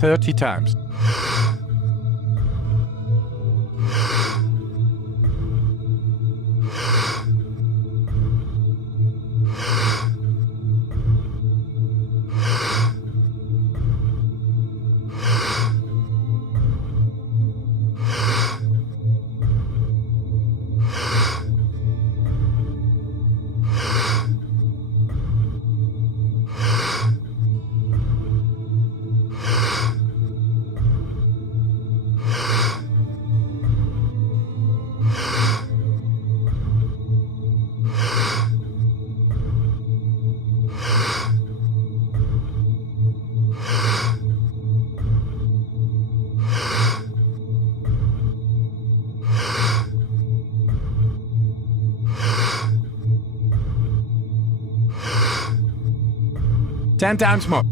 30 times. Ten times more.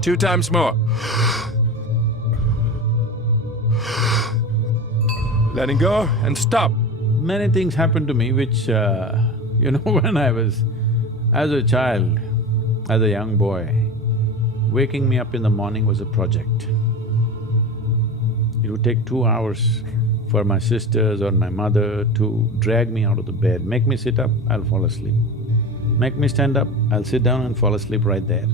Two times more. Letting go and stop. Many things happened to me which, when I was… as a child, as a young boy, waking me up in the morning was a project. It would take 2 hours for my sisters or my mother to drag me out of the bed, make me sit up, I'll fall asleep. Make me stand up, I'll sit down and fall asleep right there.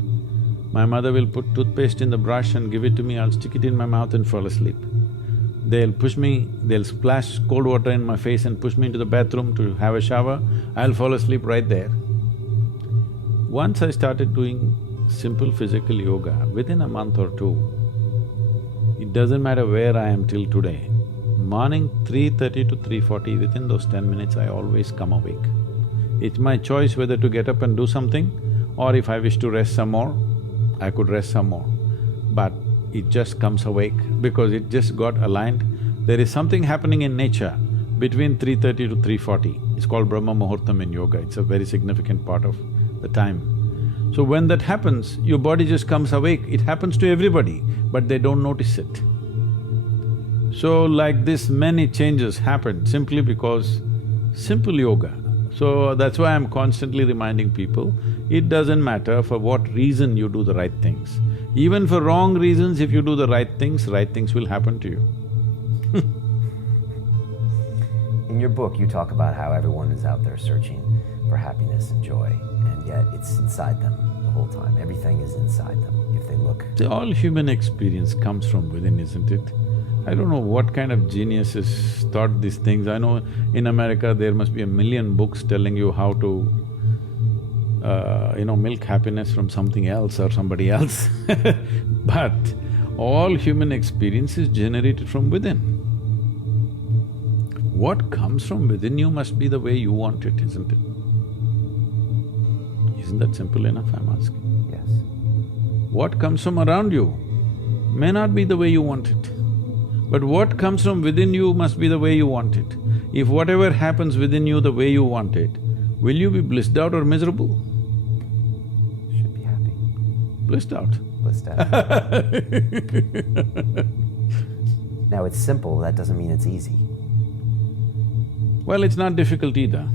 My mother will put toothpaste in the brush and give it to me, I'll stick it in my mouth and fall asleep. They'll push me, they'll splash cold water in my face and push me into the bathroom to have a shower, I'll fall asleep right there. Once I started doing simple physical yoga, within a month or two, it doesn't matter where I am till today, morning 3:30 to 3:40, within those 10 minutes I always come awake. It's my choice whether to get up and do something, or if I wish to rest some more, I could rest some more. But it just comes awake because it just got aligned. There is something happening in nature between 3:30 to 3:40. It's called Brahma Muhurtam in yoga, it's a very significant part of the time. So when that happens, your body just comes awake. It happens to everybody, but they don't notice it. So like this, many changes happened simply because simple yoga. So that's why I'm constantly reminding people, it doesn't matter for what reason you do the right things. Even for wrong reasons, if you do the right things will happen to you. In your book, you talk about how everyone is out there searching for happiness and joy, and yet it's inside them the whole time. Everything is inside them if they look. All human experience comes from within, isn't it? I don't know what kind of geniuses thought these things. I know in America there must be 1 million books telling you how to, milk happiness from something else or somebody else but all human experience is generated from within. What comes from within you must be the way you want it, isn't it? Isn't that simple enough, I'm asking? Yes. What comes from around you may not be the way you want it, but what comes from within you must be the way you want it. If whatever happens within you the way you want it, will you be blissed out or miserable? Should be happy. Blissed out. Blissed out. Now it's simple, that doesn't mean it's easy. Well, it's not difficult either.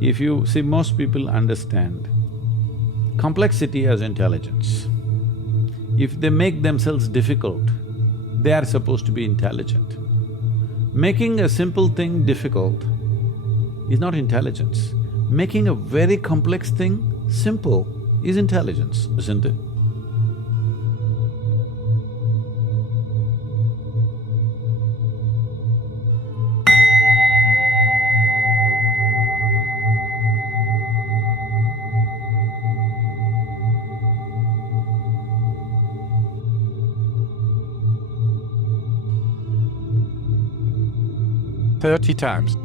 If you… see, most people understand complexity as intelligence. If they make themselves difficult, they are supposed to be intelligent. Making a simple thing difficult is not intelligence. Making a very complex thing simple is intelligence, isn't it? "30 times.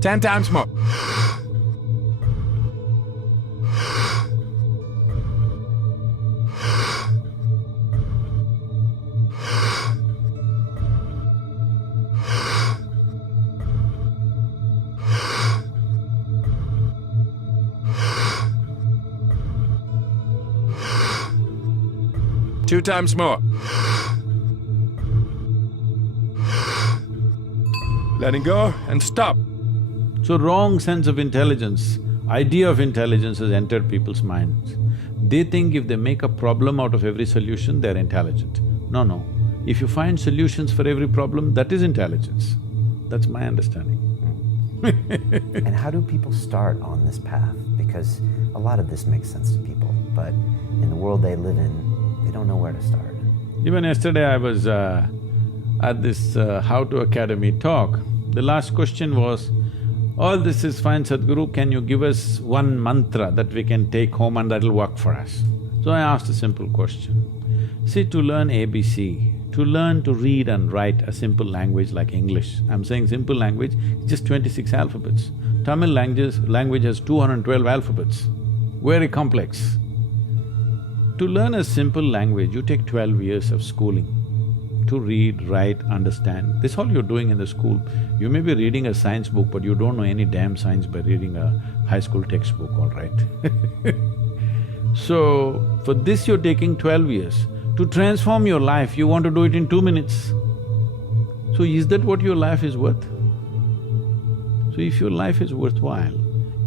10 times more. Two times more. Letting go and stop. So wrong sense of intelligence, idea of intelligence has entered people's minds. They think if they make a problem out of every solution, they're intelligent. No, no. If you find solutions for every problem, that is intelligence. That's my understanding. And how do people start on this path? Because a lot of this makes sense to people, but in the world they live in, they don't know where to start. Even yesterday I was at this How to Academy talk. The last question was, all this is fine, Sadhguru, can you give us one mantra that we can take home and that'll work for us? So I asked a simple question. See, to learn ABC, to learn to read and write a simple language like English, I'm saying simple language, it's just 26 alphabets. Tamil language has 212 alphabets, very complex. To learn a simple language, you take 12 years of schooling. To read, write, understand, this all you're doing in the school. You may be reading a science book, but you don't know any damn science by reading a high school textbook, all right? So, for this you're taking 12 years. To transform your life, you want to do it in 2 minutes. So is that what your life is worth? So if your life is worthwhile,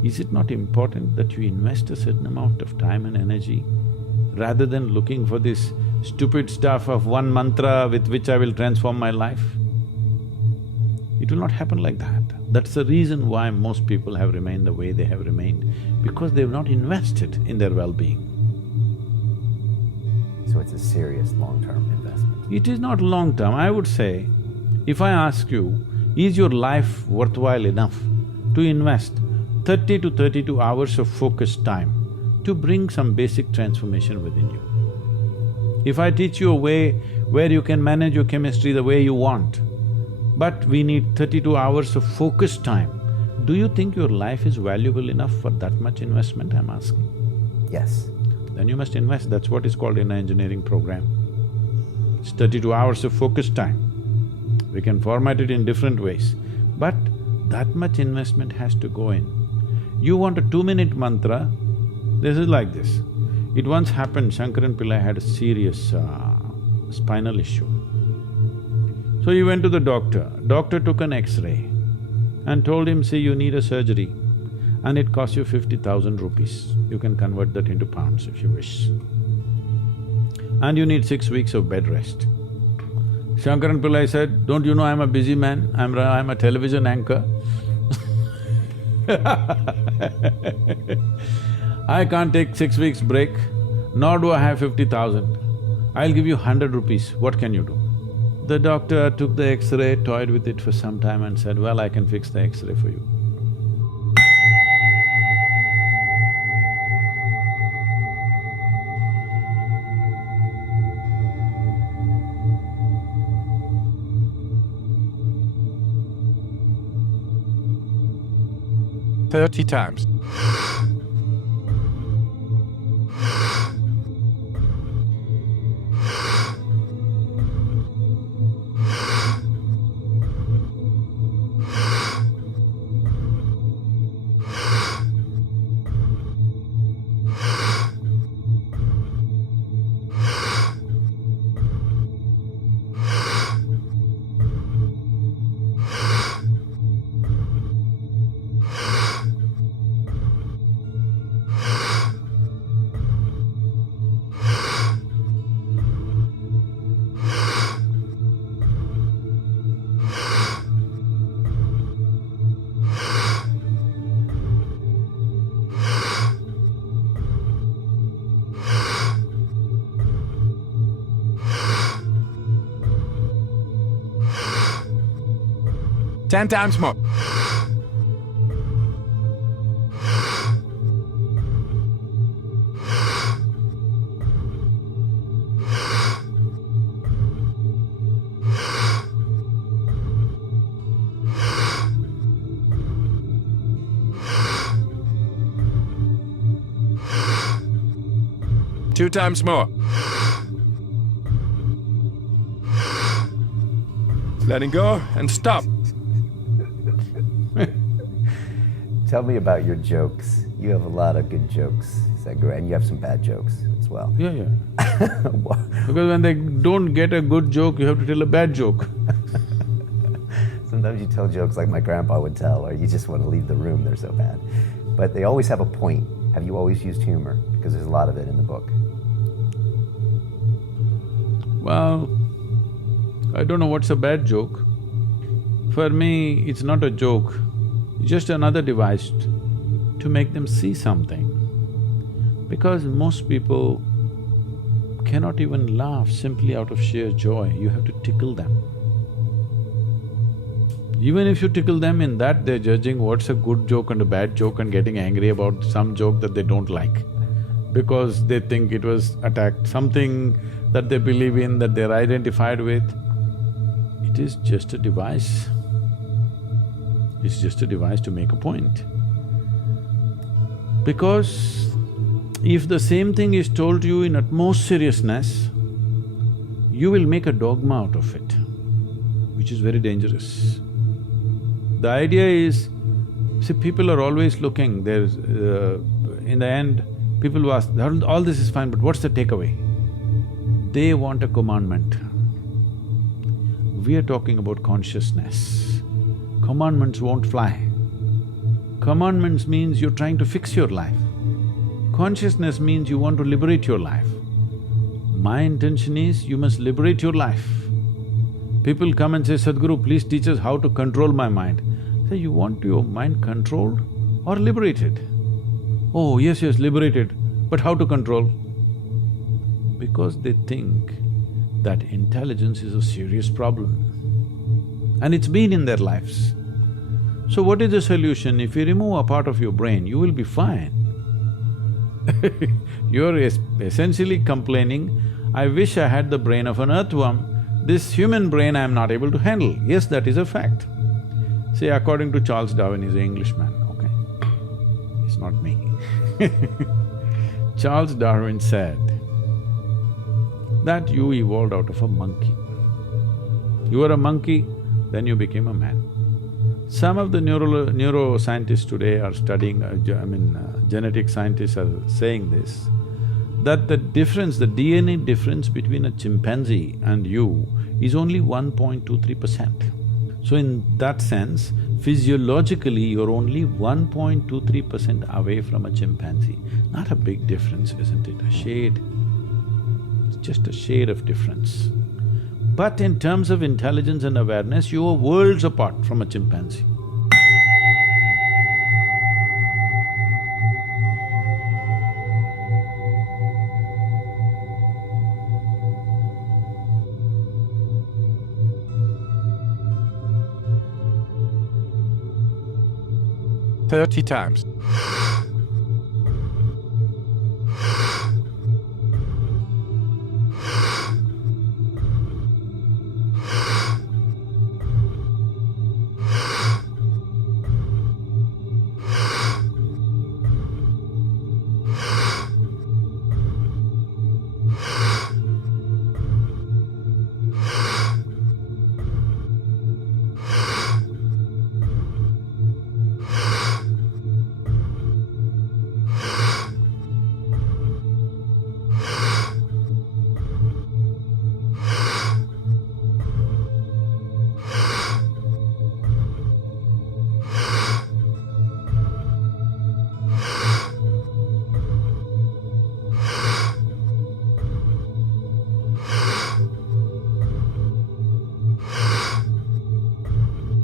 is it not important that you invest a certain amount of time and energy rather than looking for this stupid stuff of one mantra with which I will transform my life? It will not happen like that. That's the reason why most people have remained the way they have remained, because they've not invested in their well-being. So it's a serious long-term investment. It is not long-term. I would say, if I ask you, is your life worthwhile enough to invest 30 to 32 hours of focused time to bring some basic transformation within you? If I teach you a way where you can manage your chemistry the way you want, but we need 32 hours of focused time, do you think your life is valuable enough for that much investment, I'm asking? Yes. Then you must invest, that's what is called in an engineering program. It's 32 hours of focused time. We can format it in different ways, but that much investment has to go in. You want a 2-minute mantra, this is like this. It once happened, Shankaran Pillai had a serious spinal issue. So he went to the doctor took an X-ray and told him, see, you need a surgery and it costs you 50,000 rupees. You can convert that into pounds if you wish. And you need 6 weeks of bed rest. Shankaran Pillai said, don't you know I'm a busy man, I'm a television anchor. I can't take 6 weeks break, nor do I have 50,000. I'll give you 100 rupees, what can you do? The doctor took the X-ray, toyed with it for some time and said, well, I can fix the X-ray for you. "30 times. "10 times more. 2 times more. Letting go and stop. Tell me about your jokes. You have a lot of good jokes, Sadhguru, and you have some bad jokes as well. Yeah. Because when they don't get a good joke, you have to tell a bad joke. Sometimes you tell jokes like my grandpa would tell, or you just want to leave the room, they're so bad. But they always have a point. Have you always used humor? Because there's a lot of it in the book. Well, I don't know what's a bad joke. For me, it's not a joke, it's just another device to make them see something. Because most people cannot even laugh simply out of sheer joy, you have to tickle them. Even if you tickle them in that, they're judging what's a good joke and a bad joke and getting angry about some joke that they don't like because they think it was attacked, something that they believe in, that they're identified with. It is just a device. It's just a device to make a point. Because if the same thing is told to you in utmost seriousness, you will make a dogma out of it, which is very dangerous. The idea is, see, people are always looking, there's… in the end, people who ask, all this is fine, but what's the takeaway? They want a commandment. We are talking about consciousness. Commandments won't fly. Commandments means you're trying to fix your life. Consciousness means you want to liberate your life. My intention is you must liberate your life. People come and say, Sadhguru, please teach us how to control my mind. Say, you want your mind controlled or liberated? Oh, yes, liberated, but how to control? Because they think that intelligence is a serious problem and it's been in their lives. So what is the solution? If you remove a part of your brain, you will be fine. You're essentially complaining, I wish I had the brain of an earthworm, this human brain I am not able to handle. Yes, that is a fact. See, according to Charles Darwin, he's an Englishman, okay? It's not me. Charles Darwin said that you evolved out of a monkey. You were a monkey, then you became a man. Some of the neuroscientists today are studying, genetic scientists are saying this, that the difference, the DNA difference between a chimpanzee and you is only 1.23%. So in that sense, physiologically you're only 1.23% away from a chimpanzee. Not a big difference, isn't it? A shade, it's just a shade of difference. But in terms of intelligence and awareness, you are worlds apart from a chimpanzee. "30 times.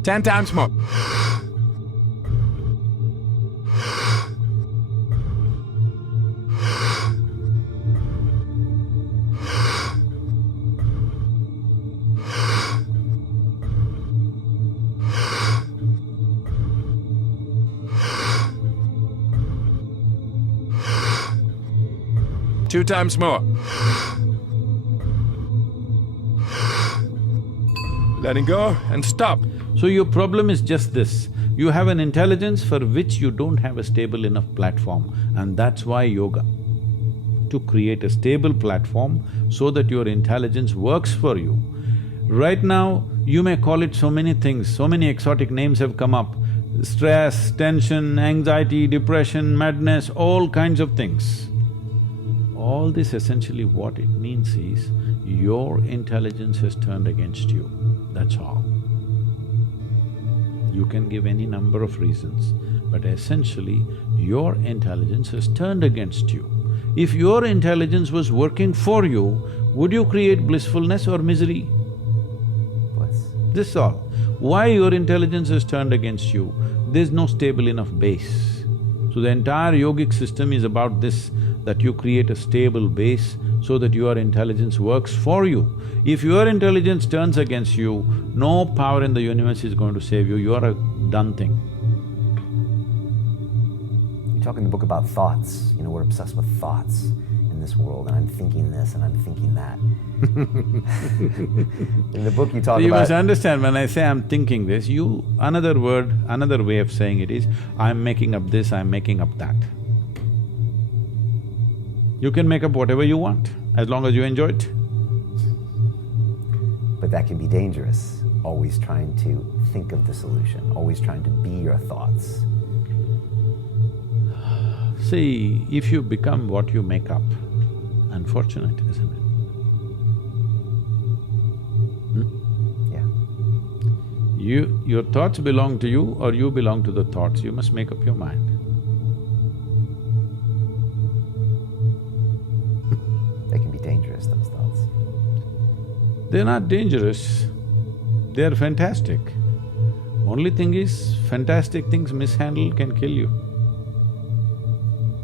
"10 times more. "2 times more. Letting go and stop. So your problem is just this, you have an intelligence for which you don't have a stable enough platform, and that's why yoga. to create a stable platform so that your intelligence works for you. Right now, you may call it so many things, so many exotic names have come up. Stress, tension, anxiety, depression, madness, all kinds of things. All this essentially what it means is, your intelligence has turned against you, that's all. You can give any number of reasons, but essentially, your intelligence has turned against you. If your intelligence was working for you, would you create blissfulness or misery? Bliss. This is all. Why your intelligence has turned against you? There's no stable enough base. So the entire yogic system is about this, that you create a stable base so that your intelligence works for you. If your intelligence turns against you, no power in the universe is going to save you, you are a done thing. You talk in the book about thoughts. You know, we're obsessed with thoughts in this world, and I'm thinking this and I'm thinking that. In the book you talk You about… must understand, when I say I'm thinking this, another word, another way of saying it is, I'm making up this, I'm making up that. You can make up whatever you want, as long as you enjoy it. But that can be dangerous, always trying to think of the solution, always trying to be your thoughts. See, if you become what you make up, unfortunate, isn't it? Yeah. Your thoughts belong to you or you belong to the thoughts, you must make up your mind. They can be dangerous, those thoughts. They're not dangerous, they're fantastic. Only thing is, fantastic things mishandled can kill you.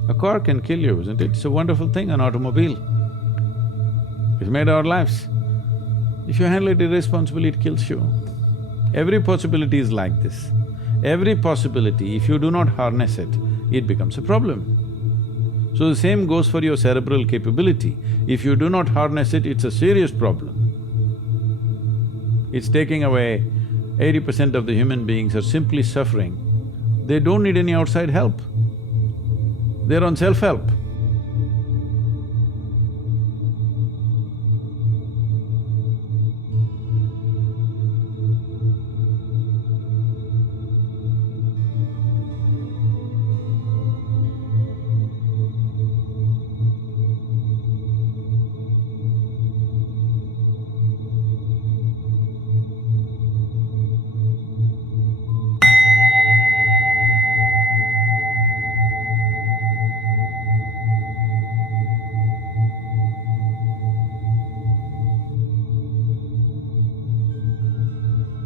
A car can kill you, isn't it? It's a wonderful thing, an automobile. It's made our lives. If you handle it irresponsibly, it kills you. Every possibility is like this. Every possibility, if you do not harness it, it becomes a problem. So the same goes for your cerebral capability. If you do not harness it, it's a serious problem. It's taking away 80% of the human beings are simply suffering. They don't need any outside help. They're on self-help.